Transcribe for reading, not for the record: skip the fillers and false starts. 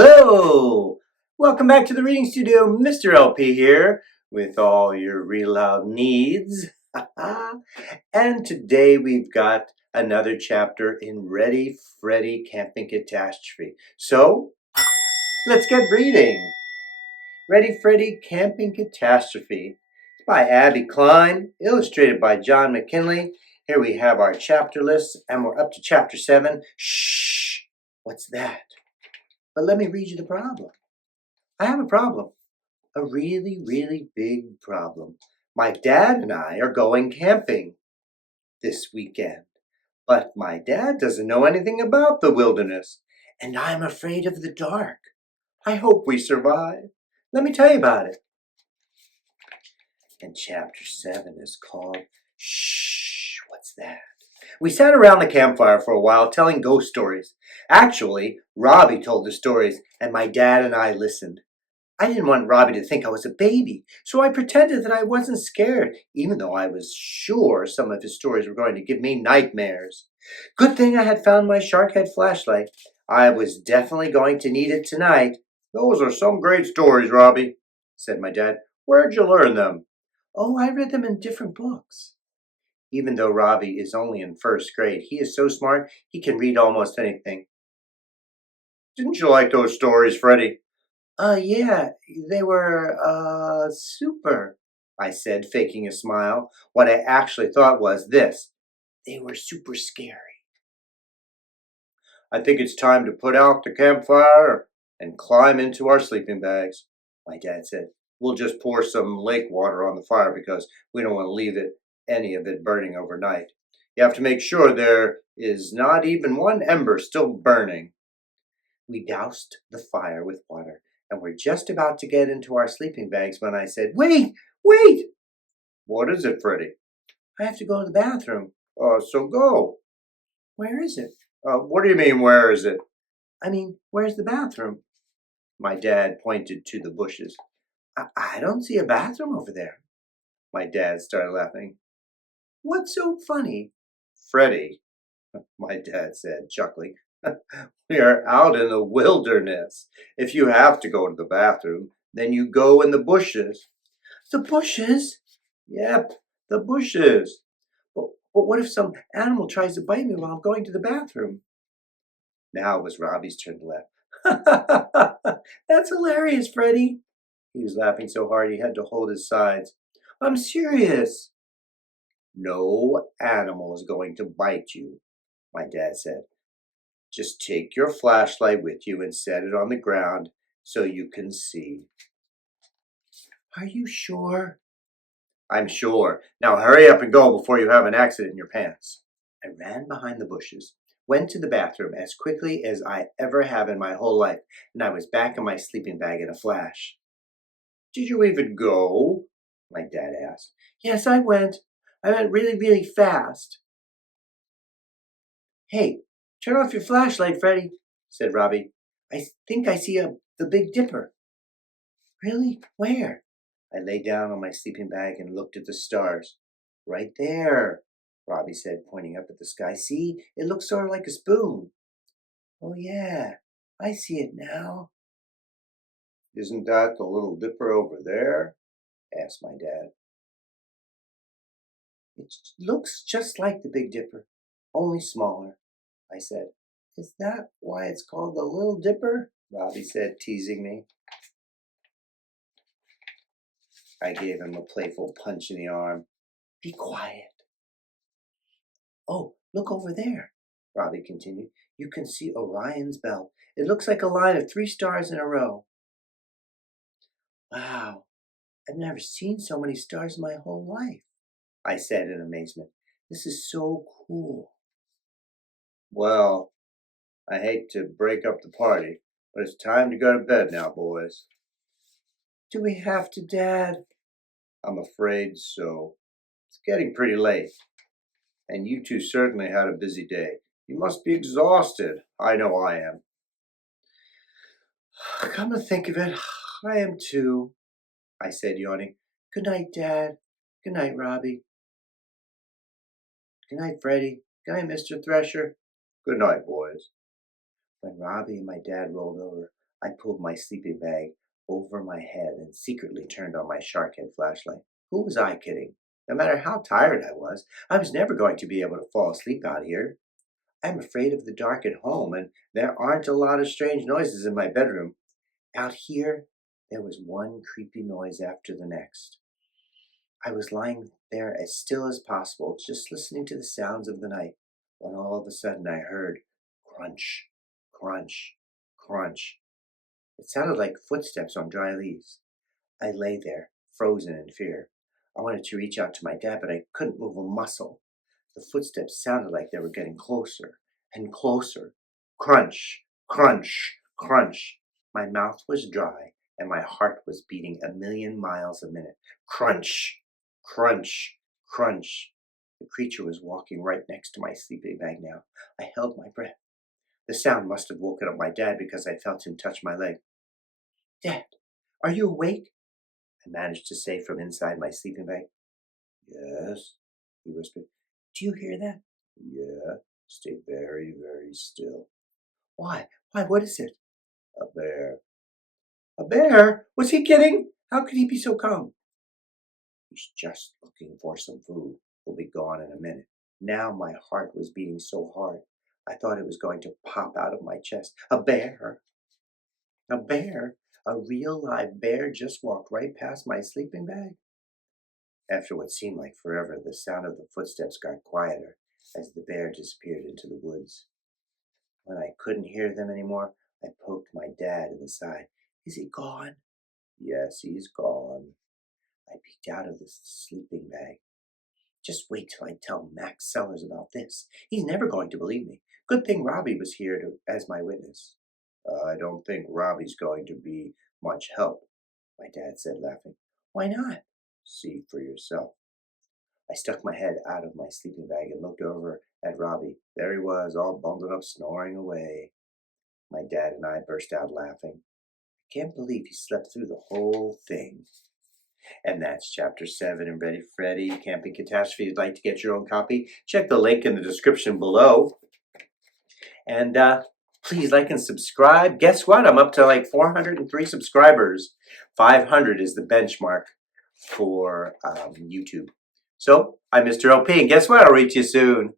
Hello! Welcome back to the reading studio. Mr. LP here with all your read aloud needs. And today we've got another chapter in Freddy Camping Catastrophe. So, let's get reading. Freddy Camping Catastrophe. It's by Abby Klein, illustrated by John McKinley. Here we have our chapter list, and we're up to chapter 7. Shh! What's that? But let me read you the problem. I have a problem. A really, really big problem. My dad and I are going camping this weekend. But my dad doesn't know anything about the wilderness. And I'm afraid of the dark. I hope we survive. Let me tell you about it. And chapter 7 is called Shh, what's that? We sat around the campfire for a while telling ghost stories. Actually, Robbie told the stories, and my dad and I listened. I didn't want Robbie to think I was a baby, so I pretended that I wasn't scared, even though I was sure some of his stories were going to give me nightmares. Good thing I had found my shark head flashlight. I was definitely going to need it tonight. Those are some great stories, Robbie, said my dad. Where'd you learn them? Oh, I read them in different books. Even though Robbie is only in first grade, he is so smart he can read almost anything. Didn't you like those stories, Freddy? Yeah, they were, super, I said, faking a smile. What I actually thought was this. They were super scary. I think it's time to put out the campfire and climb into our sleeping bags, my dad said. We'll just pour some lake water on the fire because we don't want to leave any of it burning overnight. You have to make sure there is not even one ember still burning. We doused the fire with water and were just about to get into our sleeping bags when I said, Wait! What is it, Freddy? I have to go to the bathroom. So go. Where is it? What do you mean, where is it? I mean, where's the bathroom? My dad pointed to the bushes. I don't see a bathroom over there. My dad started laughing. What's so funny? Freddy, my dad said, chuckling. We are out in the wilderness. If you have to go to the bathroom, then you go in the bushes. The bushes? Yep, the bushes. But what if some animal tries to bite me while I'm going to the bathroom? Now it was Robbie's turn to laugh. That's hilarious, Freddy. He was laughing so hard he had to hold his sides. I'm serious. No animal is going to bite you, my dad said. Just take your flashlight with you and set it on the ground so you can see. Are you sure? I'm sure. Now hurry up and go before you have an accident in your pants. I ran behind the bushes, went to the bathroom as quickly as I ever have in my whole life, and I was back in my sleeping bag in a flash. Did you even go? My dad asked. Yes, I went. I went really, really fast. Hey, turn off your flashlight, Freddy, said Robbie. I think I see the Big Dipper. Really? Where? I lay down on my sleeping bag and looked at the stars. Right there, Robbie said, pointing up at the sky. See, it looks sort of like a spoon. Oh, yeah, I see it now. Isn't that the Little Dipper over there? Asked my dad. It looks just like the Big Dipper, only smaller, I said. Is that why it's called the Little Dipper? Robbie said, teasing me. I gave him a playful punch in the arm. Be quiet. Oh, look over there, Robbie continued. You can see Orion's belt. It looks like a line of 3 stars in a row. Wow, I've never seen so many stars in my whole life, I said in amazement. This is so cool. Well, I hate to break up the party, but it's time to go to bed now, boys. Do we have to, Dad? I'm afraid so. It's getting pretty late. And you two certainly had a busy day. You must be exhausted. I know I am. Come to think of it, I am too, I said, yawning. Good night, Dad. Good night, Robbie. Good night, Freddy. Good night, Mr. Thresher. Good night, boys. When Robbie and my dad rolled over, I pulled my sleeping bag over my head and secretly turned on my shark head flashlight. Who was I kidding? No matter how tired I was never going to be able to fall asleep out here. I'm afraid of the dark at home, and there aren't a lot of strange noises in my bedroom. Out here, there was one creepy noise after the next. I was lying there as still as possible, just listening to the sounds of the night, when all of a sudden I heard crunch, crunch, crunch. It sounded like footsteps on dry leaves. I lay there, frozen in fear. I wanted to reach out to my dad, but I couldn't move a muscle. The footsteps sounded like they were getting closer and closer. Crunch, crunch, crunch. My mouth was dry and my heart was beating a million miles a minute. Crunch, crunch, crunch. The creature was walking right next to my sleeping bag now. I held my breath. The sound must have woken up my dad because I felt him touch my leg. Dad, are you awake? I managed to say from inside my sleeping bag. Yes, he whispered. Do you hear that? Yeah, stay very, very still. Why? Why, what is it? A bear. A bear? Was he kidding? How could he be so calm? He's just looking for some food. He'll be gone in a minute. Now my heart was beating so hard, I thought it was going to pop out of my chest. A bear? A bear? A real live bear just walked right past my sleeping bag? After what seemed like forever, the sound of the footsteps got quieter as the bear disappeared into the woods. When I couldn't hear them anymore, I poked my dad in the side. Is he gone? Yes, he's gone. I peeked out of the sleeping bag. Just wait till I tell Max Sellers about this. He's never going to believe me. Good thing Robbie was here as my witness. I don't think Robbie's going to be much help, my dad said, laughing. Why not? See for yourself. I stuck my head out of my sleeping bag and looked over at Robbie. There he was, all bundled up, snoring away. My dad and I burst out laughing. I can't believe he slept through the whole thing. And that's Chapter 7 in Freddy, Camping Catastrophe. If you'd like to get your own copy, check the link in the description below. And please like and subscribe. Guess what? I'm up to like 403 subscribers. 500 is the benchmark for YouTube. So, I'm Mr. OP, and guess what? I'll reach you soon.